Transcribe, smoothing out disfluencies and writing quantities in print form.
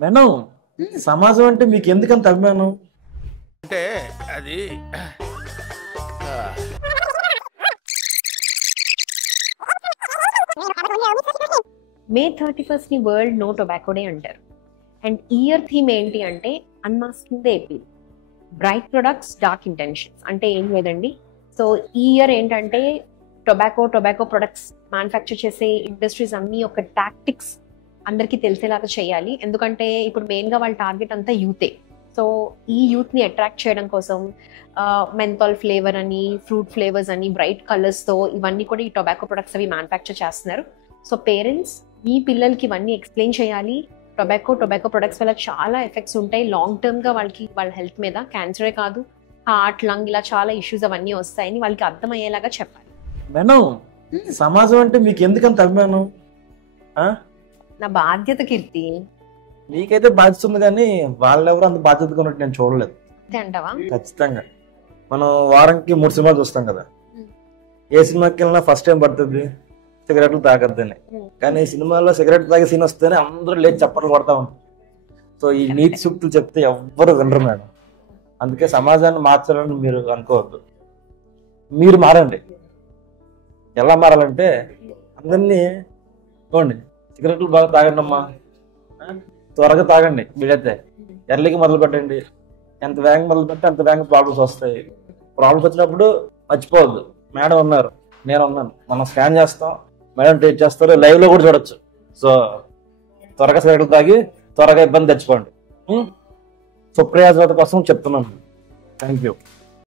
Madam సమాజం అంటే మీకు ఎందుకంత అభిమానం? అంటే అది మే 31st ని వరల్డ్ నో టొబాకో డే అంటారు. అండ్ ఇయర్ థీమ్ ఏంటి అంటే unmasking the appeal, bright products dark intentions. అంటే ఏం లేదండి, సో ఈ ఇయర్ ఏంటంటే టొబాకో ప్రొడక్ట్స్ మ్యానుఫ్యాక్చర్ చేసే ఇండస్ట్రీస్ అన్నీ ఒక టాక్టిక్స్ అందరికీ తెలిసేలాగా చేయాలి. ఎందుకంటే ఇప్పుడు మెయిన్గా వాళ్ళ టార్గెట్ అంతా యూతే. సో ఈ యూత్ని అట్రాక్ట్ చేయడం కోసం మెంథాల్ ఫ్లేవర్ అని, ఫ్రూట్ ఫ్లేవర్స్ అని, బ్రైట్ కలర్స్తో ఇవన్నీ కూడా ఈ టొబాకో ప్రొడక్ట్స్ అవి మ్యానుఫ్యాక్చర్ చేస్తున్నారు. సో పేరెంట్స్ మీ పిల్లలకి ఇవన్నీ ఎక్స్ప్లెయిన్ చేయాలి. టొబాకో ప్రొడక్ట్స్ వల్ల చాలా ఎఫెక్ట్స్ ఉంటాయి లాంగ్ టర్మ్గా వాళ్ళ హెల్త్ మీద. క్యాన్సరే కాదు, హార్ట్, లంగ్, ఇలా చాలా ఇష్యూస్ అవన్నీ వస్తాయని వాళ్ళకి అర్థమయ్యేలాగా చెప్పాలి. మేడం సమాజం అంటే మీకు ఎందుకంత అభిమానం? నా బాధ్యత కీర్తి. మీకైతే బాధ్యత ఉంది, కానీ వాళ్ళెవరు అంత బాధ్యతగా ఉన్నట్టు నేను చూడలేదు. అంతే అంటావా? ఖచ్చితంగా. మనం వారానికి 3 సినిమాలు చూస్తాం కదా, ఏ సినిమాకి వెళ్ళినా ఫస్ట్ టైం పడుతుంది సిగరెట్లు తాగద్దని. కానీ ఈ సినిమాలో సిగరెట్ తాగే సీన్ వస్తేనే అందరూ లేచి చప్పట్లు కొడతా ఉంటారు. సో ఈ నీతి సూక్తులు చెప్తే ఎవ్వరు వినరు మేడం. అందుకే సమాజాన్ని మార్చాలని మీరు అనుకోవద్దు, మీరు మారండి. ఎలా మారాలంటే అందరినీ చూడండి, సిగరెట్లు బాగా తాగండి అమ్మా, త్వరగా తాగండి, వీడైతే ఎర్లీకి మొదలు పెట్టండి. ఎంత వేగంగా మొదలు పెడితే అంత వేగంగా ప్రాబ్లమ్స్ వస్తాయి. ప్రాబ్లమ్స్ వచ్చినప్పుడు మర్చిపోవద్దు, మేడం ఉన్నారు, నేను ఉన్నాను, మనం స్కాన్ చేస్తాం, మేడం ట్రీట్ చేస్తారు, లైవ్ లో కూడా చూడొచ్చు. సో త్వరగా సిగరెట్లు తాగి త్వరగా ఇబ్బంది తెచ్చుకోండి. సుప్రయోజనం కోసం చెప్తున్నాను. Thank you.